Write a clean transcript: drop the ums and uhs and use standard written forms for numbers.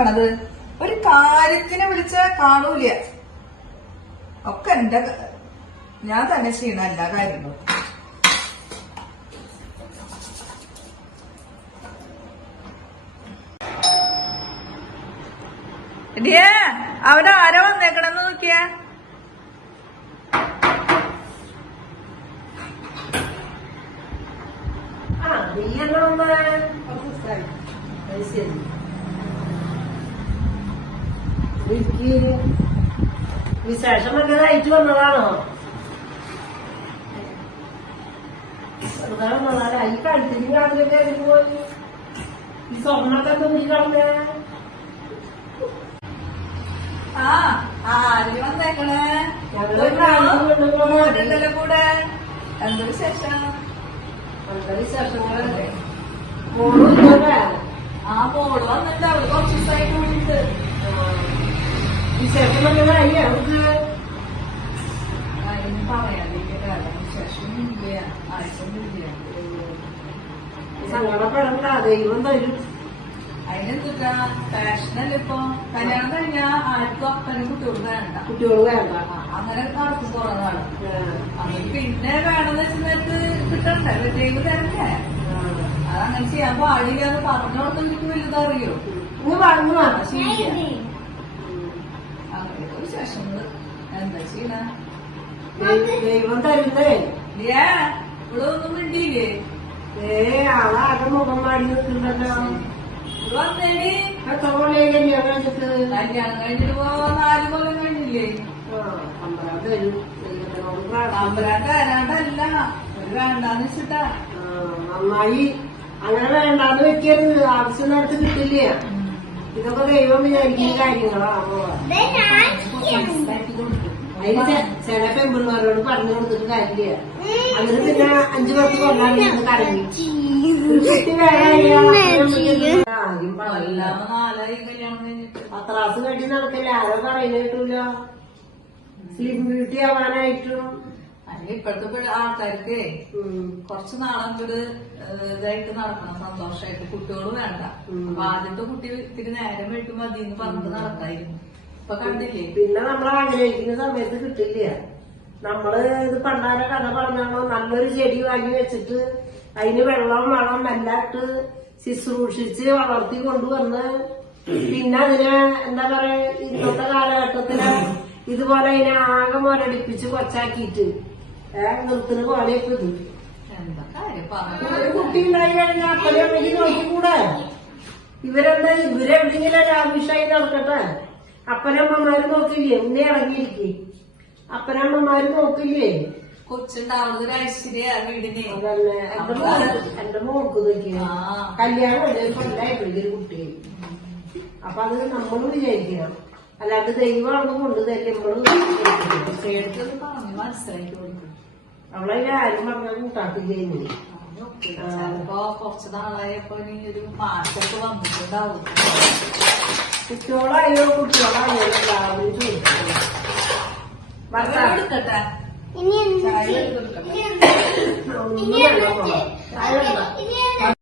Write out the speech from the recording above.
നടക്കണത്? ഒരു കാര്യത്തിന് വിളിച്ച കാണൂല. ഒക്കെ ഞാൻ തന്നെ ചെയ്യണ എല്ലാ കാര്യങ്ങളും. ഇടിയേ, അവിടെ ആരോ വന്നേക്കണെന്ന് നോക്കിയാ. വിശേഷം വല്ലതായിട്ട് വന്നതാണോ? വന്നതാ. ഈ കഴുത്തിന് രാത്രിയൊക്കെ പോയി ഈ സ്വർണ്ണൊക്കെ തൂക്കി കളഞ്ഞ. ആര് വന്നേക്കണേ? കൂടെ എന്ത് വിശേഷം? എന്താ വിശേഷങ്ങളല്ലേ? മോള് വന്നിട്ട് അവള് കുറച്ച് ദിവസമായിട്ട് വിളിച്ചിട്ട്. വിശേഷം വല്ലതായി അവർക്ക് അതിന് പറയാതിരിക്കുക. വിശേഷമൊന്നുമില്ല, ആഴ്ചയൊന്നുമില്ല. സങ്കടപ്പെടണ്ട, ദൈവം തരും. അതിനെന്താ ഫാഷനല്ല ഇപ്പൊ. കല്യാണം കഴിഞ്ഞാ ആർക്കും അപ്പനും കുട്ടിയോട് വേണ്ട. കുട്ടിയോട് വേണ്ട. അങ്ങനെ നടക്കും കുറെ നാള്. അതിന് പിന്നെ വേണമെന്ന് വെച്ചിട്ട് കിട്ടണ്ടേ, ദൈവം തരണ്ടേ. അതങ്ങനെ ചെയ്യാൻ പാടില്ല എന്ന് പറഞ്ഞോടത്ത് എനിക്ക് വലുതറിയോ? പറഞ്ഞു അങ്ങനെയൊക്കെ വിശേഷങ്ങള്. എന്താ ചെയ്യണ? ദൈവം തരുന്നേ. ഇവളൊന്നും മിണ്ടിയില്ലേ? ആളാകെ മുഖം മാടി നിൽക്കുന്നുണ്ടല്ലോ. വന്നേടി. എത്ര കൊല്ലേ കല്യാണം കഴിച്ചിട്ട്? കല്യാണം കഴിഞ്ഞിട്ട് 4 കൊല്ലം കഴിഞ്ഞില്ലേ? അമ്പലം തരും. അമ്പലം തരാണ്ടല്ല, ഒരു വേണ്ടാന്ന് വെച്ചിട്ടാ. നന്നായി. അങ്ങനെ വേണ്ടാന്ന് വെക്കരുത്. ആവശ്യം നേരത്ത് കിട്ടില്ല. ഇതൊക്കെ ദൈവം വിചാരിക്കുന്ന കാര്യങ്ങളാണോ? അതിന് ചില പെൺപിള്ളേരോട് പറഞ്ഞു കൊടുത്തിട്ട് കാര്യമില്ല. അങ്ങനെ പിന്നെ 5-10 കൊല്ലാണ്ട് കരഞ്ഞു. പത്രാസ് കെട്ടി നടക്കില്ല. ആരോ പറയുന്ന കിട്ടൂല. സ്ലിം ബ്യൂട്ടി ആവാനായിട്ടും. ഇപ്പോഴത്തെ ആൾക്കാർക്ക് കുറച്ച് നാളങ്ങോട്ട് ഇതായിട്ട് നടക്കണം, സന്തോഷമായിട്ട്. കുട്ടികളും വേണ്ട. അപ്പൊ ആദ്യത്തെ കുട്ടി ഇത്തിരി നേരം വെട്ടി മതി എന്ന് പറഞ്ഞിട്ട് നടക്കായിരുന്നു. ഇപ്പൊ കണ്ടില്ലേ? പിന്നെ നമ്മൾ ആഗ്രഹിക്കുന്ന സമയത്ത് കിട്ടില്ല. നമ്മള് ഇത് പണ്ടാരെ കഥ പറഞ്ഞാണോ, നല്ലൊരു ചെടി വാങ്ങി വെച്ചിട്ട് അതിന് വെള്ളം വളം എല്ലാം ഇട്ട് ശുശ്രൂഷിച്ച് വളർത്തി കൊണ്ടുവന്ന് പിന്നെ അതിനെ എന്താ പറയാ, ഇന്നത്തെ കാലഘട്ടത്തില് ഇതുപോലെ അതിനെ ആകെ മുരടിപ്പിച്ച് കൊച്ചാക്കിയിട്ട് നിർത്തുന്ന പോലെയൊക്കെ ഇത്. ഒരു കുട്ടി ഉണ്ടായി കഴിഞ്ഞാൽ അപ്പനെ അമ്മയ്ക്ക് നോക്കിക്കൂടെ? ഇവരെവിടെയെങ്കിലും ഒരു ആവശ്യമായി നടക്കട്ടെ. അപ്പനമ്മമാര് നോക്കില്ലേ? ഒന്നേ ഇറങ്ങിയിരിക്കേ. അപ്പനമ്മമാര് നോക്കില്ലേ? കൊച്ചുണ്ടാവുന്നത് ഒരു ഐശ്വര്യ വീടിന്. അതന്നെ എന്റെ മോൾക്ക് നോക്കിയ കല്യാണം കൊല്ലായിപ്പോഴൊരു കുട്ടി. അപ്പൊ അത് നമ്മൾ വിചാരിക്കണം. അല്ലാണ്ട് ദൈവമാണ് കൊണ്ട് തരുമ്പോഴും പറഞ്ഞു മനസ്സിലാക്കി കൊടുക്കും. അവളെ ആരും പറഞ്ഞാൽ കൂട്ടാക്കില്ല. ചിലപ്പോ കുറച്ച് നാളായപ്പോ ഇനി ഒരു മാറ്റമൊക്കെ വന്നിട്ടുണ്ടാവും. കുട്ടികളായോ എല്ലാവരും ചോദിച്ചു. എടുക്കട്ടെ. ഒന്നും വേണ്ട.